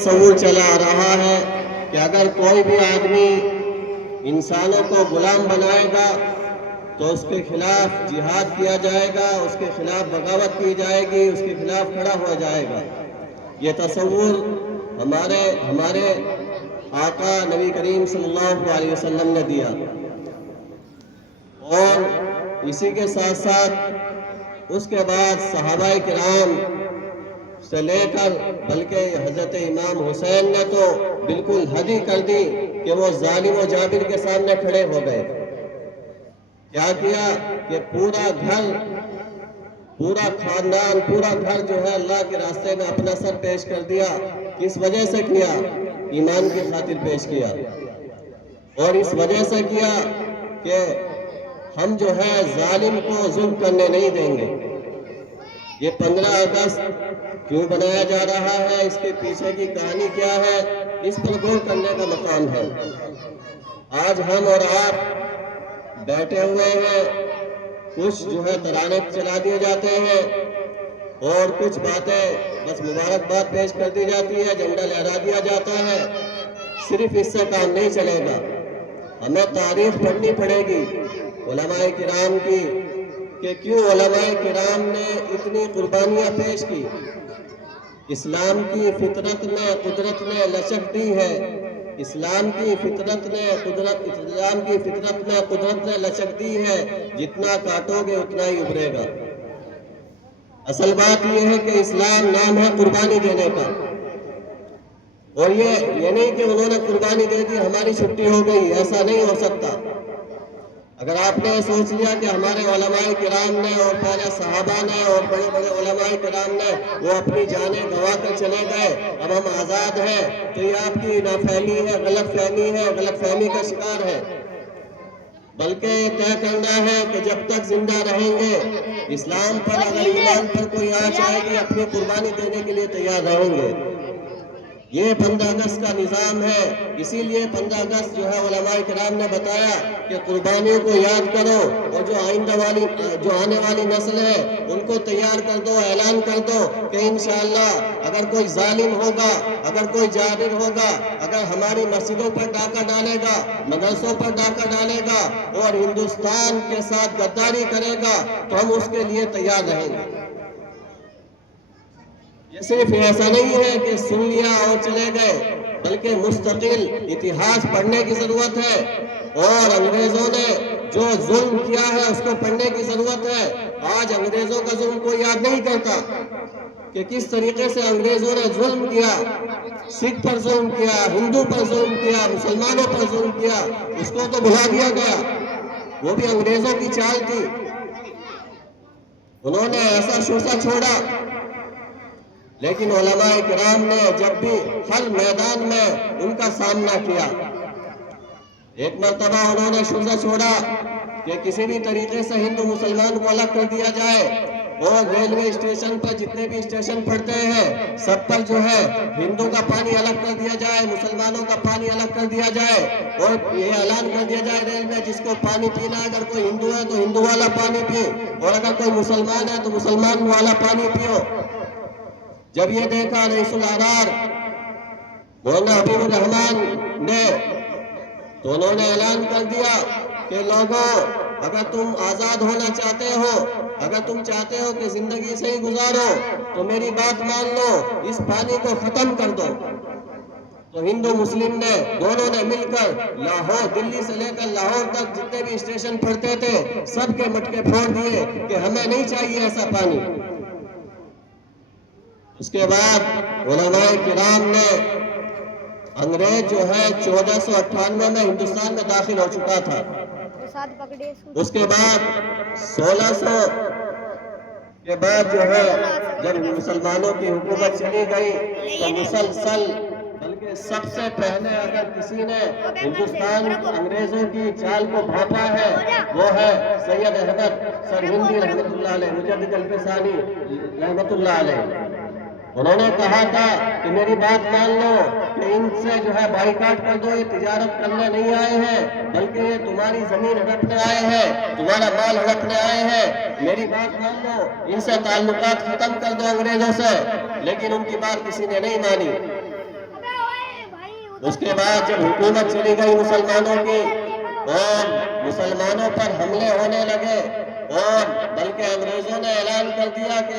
تصور چلا آ رہا ہے کہ اگر کوئی بھی آدمی انسانوں کو غلام بنائے گا تو اس کے خلاف جہاد کیا جائے گا، اس کے خلاف بغاوت کی جائے گی، اس کے خلاف کھڑا ہو جائے گا۔ یہ تصور ہمارے آقا نبی کریم صلی اللہ علیہ وسلم نے دیا، اور اسی کے ساتھ ساتھ اس کے بعد صحابہ کرام سے لے کر بلکہ حضرت امام حسین نے تو بالکل حد ہی کر دی کہ وہ ظالم و جابر کے سامنے کھڑے ہو گئے۔ کیا کیا کہ پورا گھر، پورا خاندان، پورا گھر جو ہے اللہ کے راستے میں اپنا سر پیش کر دیا۔ کس وجہ سے کیا؟ ایمان کی خاطر پیش کیا، اور اس وجہ سے کیا کہ ہم جو ہے ظالم کو ظلم کرنے نہیں دیں گے۔ یہ 15 اگست کیوں بنایا جا رہا ہے، اس کے پیچھے کی کہانی کیا ہے، اس پر غور کرنے کا مقام ہے۔ آج ہم اور آپ بیٹھے ہوئے ہیں، کچھ جو ہے ترانے چلا دیے جاتے ہیں اور کچھ باتیں بس مبارکباد پیش کر دی جاتی ہے، جھنڈا لہرا دیا جاتا ہے۔ صرف اس سے کام نہیں چلے گا، ہمیں تاریخ پڑھنی پڑے گی علماء کرام کی، کہ کیوں علماء کرام نے اتنی قربانیاں پیش کی۔ اسلام کی فطرت نے، قدرت نے لچک دی ہے، اسلام کی فطرت نے قدرت نے لچک دی ہے، جتنا کاٹو گے اتنا ہی ابھرے گا۔ اصل بات یہ ہے کہ اسلام نام ہے قربانی دینے کا، اور یہ نہیں کہ انہوں نے قربانی دے دی ہماری چھٹی ہو گئی، ایسا نہیں ہو سکتا۔ اگر آپ نے سوچ لیا کہ ہمارے علماء کرام نے اور پہلے صحابہ نے اور بڑے بڑے علماء کرام نے وہ اپنی جانیں گنوا کر چلے گئے، اب ہم آزاد ہیں، تو یہ آپ کی نافہمی ہے، غلط فہمی کا شکار ہے۔ بلکہ یہ طے کرنا ہے کہ جب تک زندہ رہیں گے، اسلام پر اگر ایمان پر کوئی آنچ آئے گی، اپنی قربانی دینے کے لیے تیار رہیں گے۔ یہ 15 اگست کا نظام ہے، اسی لیے 15 اگست جو ہے علماء کرام نے بتایا کہ قربانیوں کو یاد کرو، اور جو آنے والی نسل ہے ان کو تیار کر دو، اعلان کر دو کہ انشاءاللہ اگر کوئی ظالم ہوگا، اگر کوئی جابر ہوگا، اگر ہماری مسجدوں پر ڈاکہ ڈالے گا، مدرسوں پر ڈاکہ ڈالے گا اور ہندوستان کے ساتھ غداری کرے گا، تو ہم اس کے لیے تیار رہیں گے۔ یہ صرف ایسا نہیں ہے کہ سن لیا اور چلے گئے، بلکہ مستقل اتہاس پڑھنے کی ضرورت ہے، اور انگریزوں نے جو ظلم کیا ہے اس کو پڑھنے کی ضرورت ہے۔ آج انگریزوں کا ظلم کوئی یاد نہیں کرتا کہ کس طریقے سے انگریزوں نے ظلم کیا، سکھ پر ظلم کیا، ہندو پر ظلم کیا، مسلمانوں پر ظلم کیا، اس کو تو بھلا دیا گیا۔ وہ بھی انگریزوں کی چال تھی، انہوں نے ایسا شوشہ چھوڑا، لیکن علماء کرام نے جب بھی ہر میدان میں ان کا سامنا کیا۔ ایک مرتبہ انہوں نے شوشہ چھوڑا کہ کسی بھی طریقے سے ہندو مسلمان کو الگ کر دیا جائے، اور ریلوے اسٹیشن پر جتنے بھی اسٹیشن پڑتے ہیں سب پر جو ہے ہندو کا پانی الگ کر دیا جائے، مسلمانوں کا پانی الگ کر دیا جائے، اور یہ اعلان کر دیا جائے ریل میں جس کو پانی پینا ہے، اگر کوئی ہندو ہے تو ہندو والا پانی پی، اور اگر کوئی مسلمان ہے تو مسلمان والا پانی پیو۔ جب یہ دیکھا رئیس الاحرار مولانا حبیب الرحمان نے، تو انہوں نے اعلان کر دیا کہ لوگوں، اگر تم آزاد ہونا چاہتے ہو، اگر تم چاہتے ہو کہ زندگی صحیح گزارو، تو میری بات مان لو، اس پانی کو ختم کر دو۔ تو ہندو مسلم نے دونوں نے مل کر لاہور، دلی سے لے کر لاہور تک جتنے بھی اسٹیشن پڑتے تھے سب کے مٹکے پھوڑ دیے کہ ہمیں نہیں چاہیے ایسا پانی۔ اس کے بعد علماء کرام نے، انگریز جو ہے 1498 میں ہندوستان میں داخل ہو چکا تھا، اس کے بعد 1600 کے بعد جو ہے جب مسلمانوں کی حکومت چلی گئی تو مسلسل، بلکہ سب سے پہلے اگر کسی نے ہندوستان انگریزوں کی چال کو بھانپا ہے وہ ہے سید احمد سرہندی رحمۃ اللہ علیہ، مجدد الفسانی رحمۃ اللہ علیہ۔ انہوں نے کہا تھا کہ میری بات مان لو کہ ان سے جو ہے بائیکاٹ کر دو، یہ تجارت کرنے نہیں آئے ہیں بلکہ یہ تمہاری زمین ہڑپنے آئے ہیں، تمہارا مال ہڑپنے آئے ہیں، میری بات مان لو، ان سے تعلقات ختم کر دو انگریزوں سے۔ لیکن ان کی بات کسی نے نہیں مانی، اس کے بعد جب حکومت چلی گئی مسلمانوں کی اور مسلمانوں پر حملے ہونے لگے اور بلکہ انگریزوں نے اعلان کر دیا کہ